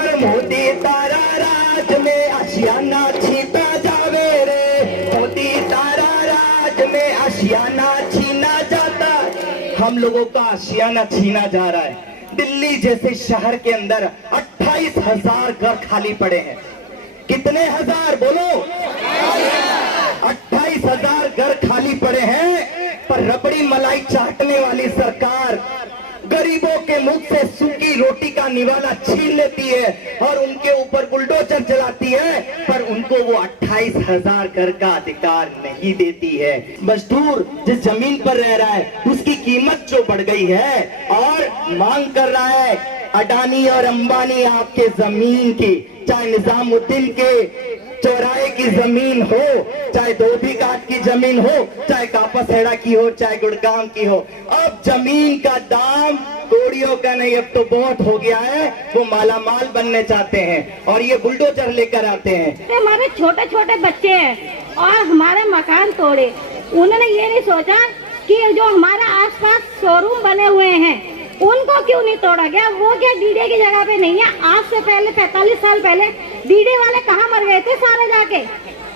पर मोदी तारा राज में आशियाना छीना जावे रे, मोदी तारा राज में आशियाना छीना जाता। हम लोगों का आशियाना छीना जा रहा है। दिल्ली जैसे शहर के अंदर 28,000 घर खाली पड़े हैं। कितने हजार बोलो? 28,000 घर खाली पड़े हैं। पर रबड़ी मलाई चाटने वाली सरकार गरीबों के मुंह से सूखी रोटी का निवाला छीन लेती है और उनके ऊपर बुलडोजर चलाती है, पर उनको वो 28,000 घर का अधिकार नहीं देती है। मजदूर जिस जमीन पर रह रहा है उसकी कीमत जो बढ़ गई है और मांग कर रहा है अडानी और अंबानी आपके जमीन की, चाहे निजामुद्दीन के चौराहे की जमीन हो, चाहे धोबी घाट की जमीन हो, चाहे कापासेड़ा की हो, चाहे गुड़गांव की हो। अब जमीन का दाम कोड़ियों का नहीं, अब तो बहुत हो गया है। वो मालामाल बनने चाहते हैं और ये बुलडोजर लेकर आते हैं। हमारे छोटे छोटे बच्चे हैं और हमारे मकान तोड़े। उन्होंने ये नहीं सोचा कि जो हमारे आसपास शोरूम बने हुए हैं उनको क्यों नहीं तोड़ा गया। वो क्या डीडे की जगह पे नहीं है? आज से पहले 45 साल पहले डीडे वाले कहाँ मर गए थे सारे जाके,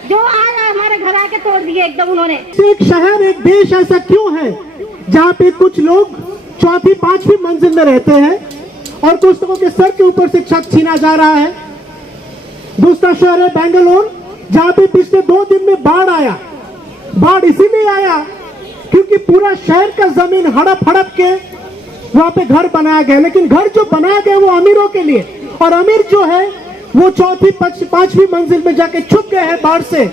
जो आज हमारे घर आके तोड़ दिए एकदम उन्होंने। एक शहर एक देश ऐसा क्यों है जहाँ पे कुछ लोग चौथी पांचवी मंजिल में रहते हैं और कुछ लोगों के सर के ऊपर से छत छीना जा रहा है। दूसरा शहर है बेंगलोर, जहाँ पे पिछले 2 दिन में बाढ़ आया। बाढ़ इसीलिए आया क्योंकि पूरा शहर का जमीन हड़प हड़प के वहां पे घर बनाया गया, लेकिन घर जो बनाया गया वो अमीरों के लिए, और अमीर जो है वो चौथी पांचवी मंजिल में जाके छुप गए हैं बाढ़ से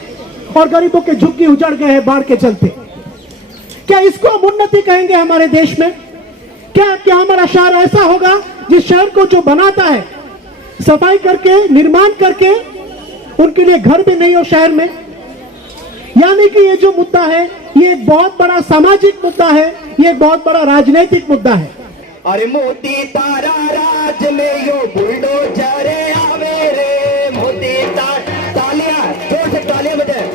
और गरीबों के झुग्गी उजड़ गए हैं बाढ़ के चलते। क्या इसको हम उन्नति कहेंगे हमारे देश में? क्या हमारा शहर ऐसा होगा जिस शहर को जो बनाता है सफाई करके निर्माण करके उनके लिए घर भी नहीं हो शहर में? यानी कि ये जो मुद्दा है ये एक बहुत बड़ा सामाजिक मुद्दा है, ये एक बहुत बड़ा राजनीतिक मुद्दा है। अरे मोदी तारा राज में यो बुलडोजर आवे रे, मोदी तालियां जोर से तालियां बजाए।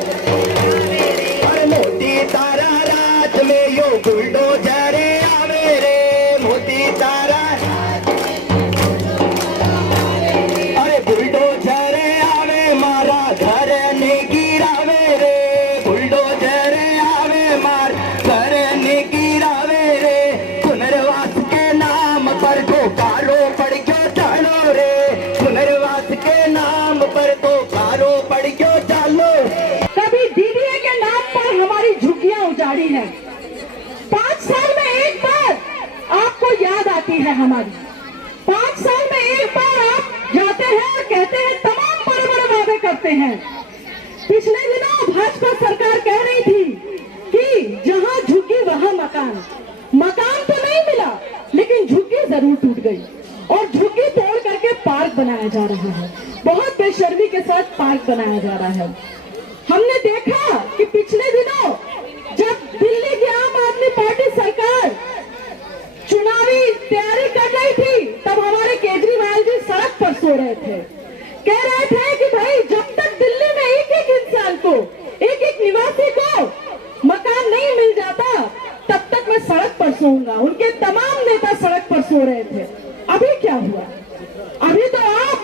अरे मोदी तारा राज में यो बुलडोजर आवे रे, मोदी तारा अरे बुलडोजर आवे मारा घर ने गिरावे रे, बुलडोजर आवे मार घर ने गिरावे रे, पुनर्वास के नाम पर तो कारो पड़ गयो चालो रे, पुनर्वास के नाम पर तो कारो पड़ गयो चालो। कभी डीडीए के नाम पर हमारी झुग्गियां उजाड़ी है। 5 साल में एक बार आपको याद आती है हमारी। 5 साल में एक बार आप जाते हैं और कहते हैं तमाम बड़े बड़े वादे करते हैं। पिछले दिनों भाजपा सरकार कह रही थी कि जहां झुग्गी वहां मकान। मकान तो नहीं मिला लेकिन झुग्गी जरूर टूट गई और झुग्गी तोड़ करके पार्क बनाया जा रहा है। बहुत बेशर्मी के साथ पार्क बनाया जा रहा है। हमने देखा कि पिछले दिनों जब दिल्ली की आम आदमी पार्टी सरकार चुनावी तैयारी कर रही थी तब हमारे केजरीवाल जी सड़क पर सो रहे थे। कह रहे थे कि भाई जब तक दिल्ली में एक एक इंसान को, एक एक निवासी को मकान नहीं मिल जाता तब तक मैं सड़क पर सोऊंगा। उनके तमाम नेता सड़क पर सो रहे थे। अभी क्या हुआ? अभी तो आप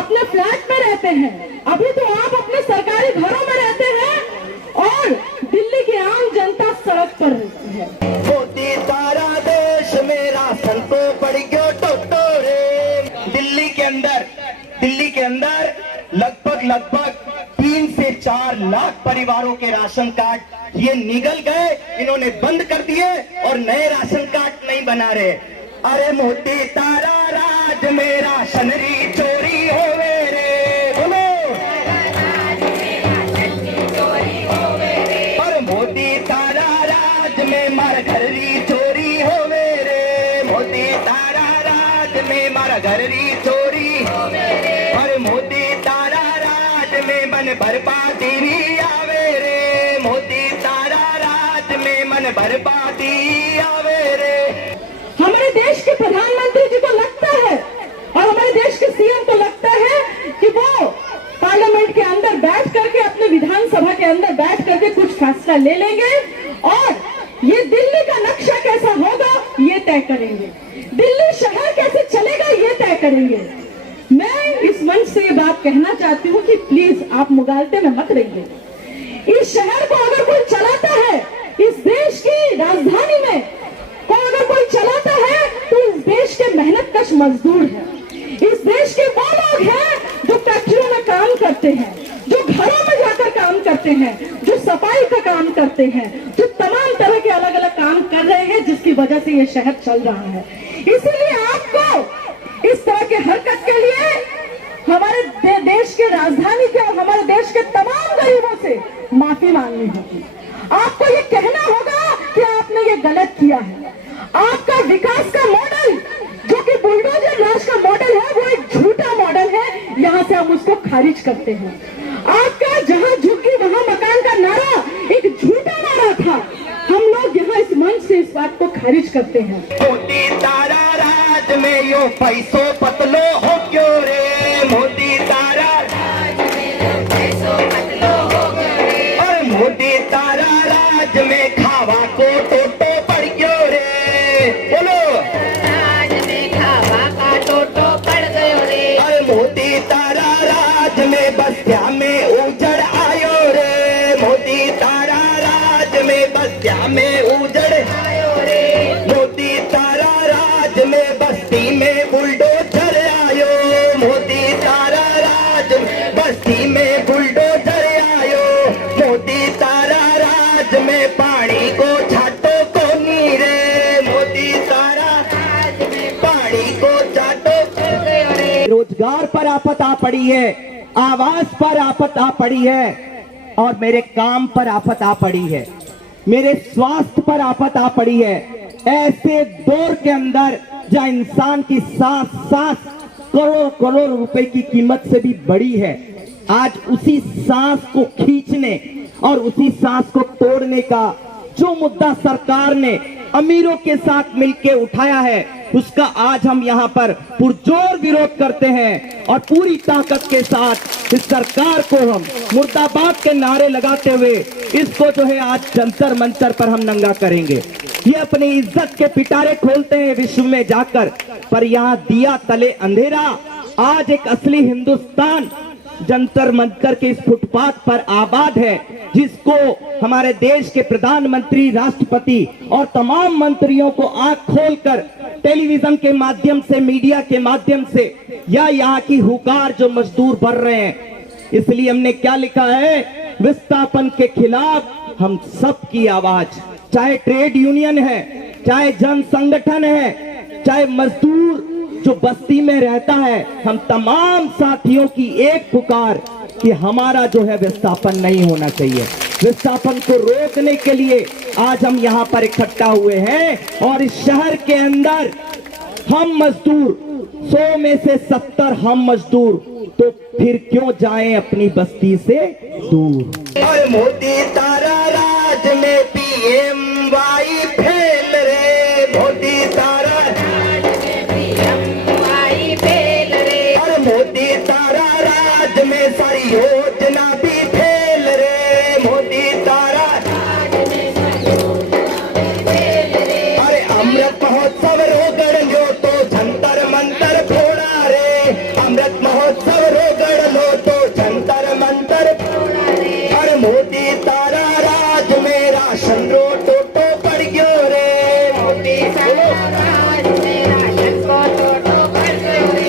अपने फ्लैट में रहते हैं, अभी तो आप अपने सरकारी घरों में रहते हैं और दिल्ली की आम जनता सड़क पर रहती है। मोदी तारा देश मेरा संतो पड़ गयो टोटो रे। दिल्ली के अंदर लगभग 3 से 4 लाख परिवारों के राशन कार्ड ये निगल गए, इन्होंने बंद कर दिए और नए राशन कार्ड नहीं बना रहे। अरे मोदी तारा राज में राशन री चोरी होवे रे, बोलो। और मोदी तारा राज में मार घर री चोरी होवे रे, मोदी तारा राज में मार घर री चोरी होवे रे। और मोदी तारा राज में मन बर्बादी भी आवे रे, मोदी तारा राज में मन बर्बादी आवे रे। हमारे देश के प्रधानमंत्री जी को लगता है और हमारे देश के सीएम को लगता है कि वो पार्लियामेंट के अंदर बैठ करके, अपने विधानसभा के अंदर बैठ करके कुछ फैसला ले लेंगे और ये दिल्ली का नक्शा कैसा होगा ये तय करेंगे, दिल्ली शहर कैसे चलेगा ये तय करेंगे। मैं इस मंच से ये बात कहना चाहती हूँ कि प्लीज आप मुगालते में मत रहिए। इस शहर को अगर कोई चलाता है, इस देश की राजधानी में को अगर कोई चलाता है, तो इस देश के मेहनतकश मजदूर है। इस देश के वो लोग हैं जो फैक्ट्रियों में काम करते हैं, जो घरों में जाकर काम करते हैं, जो सफाई का काम करते हैं, जो तमाम तरह के अलग अलग काम कर रहे हैं, जिसकी वजह से ये शहर चल रहा है। इसीलिए आपको इस तरह के हरकत के लिए हमारे देश के राजधानी के और हमारे देश के तमाम गरीबों से माफी मांगनी होगी। आपको ये कहना होगा कि आपने ये गलत किया है। आपका विकास का मॉडल जो कि बुलडोजर राज का मॉडल है, वो एक झूठा मॉडल है। यहाँ से हम उसको खारिज करते हैं। आपका जहाँ झुग्गी वहाँ मकान का नारा एक झूठा नारा था। हम लोग यहाँ इस मंच से इस बात को खारिज करते हैं। मोदी तारा राज में यो पैसों पतलो हो क्यों रे, मोदी तारा राज में यो पैसों पतलो हो क्यों रे, और मोदी तारा राज में खावा को टोटो पड़ क्यों रे, बोलो राज में खावा का टोटो पड़ गयो रे, और मोदी तारा राज में बस्तिया में उजड़ आयो रे, मोदी तारा राज में बस्तिया में उजड़ आयो रे, मोदी तारा राज में बस्ती में बुलडोजर आयो, मोदी तारा राज में बस्ती में बुलडोजर आयो, मोदी तारा राज में पानी को छाटो को नी रे, मोदी तारा राज में पानी को छाटो को रे। रोजगार पर आफत आ पड़ी है, आवास पर आफत आ पड़ी है, और मेरे काम पर आफत आ पड़ी है, मेरे स्वास्थ्य पर आफत आ पड़ी है। ऐसे दौर के अंदर जहां इंसान की सांस करोड़ रुपए की कीमत से भी बड़ी है, आज उसी सांस को खींचने और उसी सांस को तोड़ने का जो मुद्दा सरकार ने अमीरों के साथ मिलकर उठाया है, उसका आज हम यहाँ पर पुरजोर विरोध करते हैं, और पूरी ताकत के साथ इस सरकार को हम मुर्दाबाद के नारे लगाते हुए इसको जो है आज जंतर मंतर पर हम नंगा करेंगे। ये अपनी इज्जत के पिटारे खोलते हैं विश्व में जाकर, पर यहाँ दिया तले अंधेरा। आज एक असली हिंदुस्तान जंतर मंतर के इस फुटपाथ पर आबाद है, जिसको हमारे देश के प्रधानमंत्री, राष्ट्रपति और तमाम मंत्रियों को आंख खोलकर टेलीविजन के माध्यम से, मीडिया के माध्यम से, या यहाँ की हुकार जो मजदूर भर रहे हैं। इसलिए हमने क्या लिखा है, विस्थापन के खिलाफ हम सब की आवाज, चाहे ट्रेड यूनियन है, चाहे जन संगठन है, चाहे मजदूर जो बस्ती में रहता है, हम तमाम साथियों की एक पुकार कि हमारा जो है विस्थापन नहीं होना चाहिए। विस्थापन को रोकने के लिए आज हम यहाँ पर इकट्ठा हुए हैं, और इस शहर के अंदर हम मजदूर 100 में से 70 हम मजदूर, तो फिर क्यों जाएं अपनी बस्ती से दूर। और मोदी तारा राज में PM वाई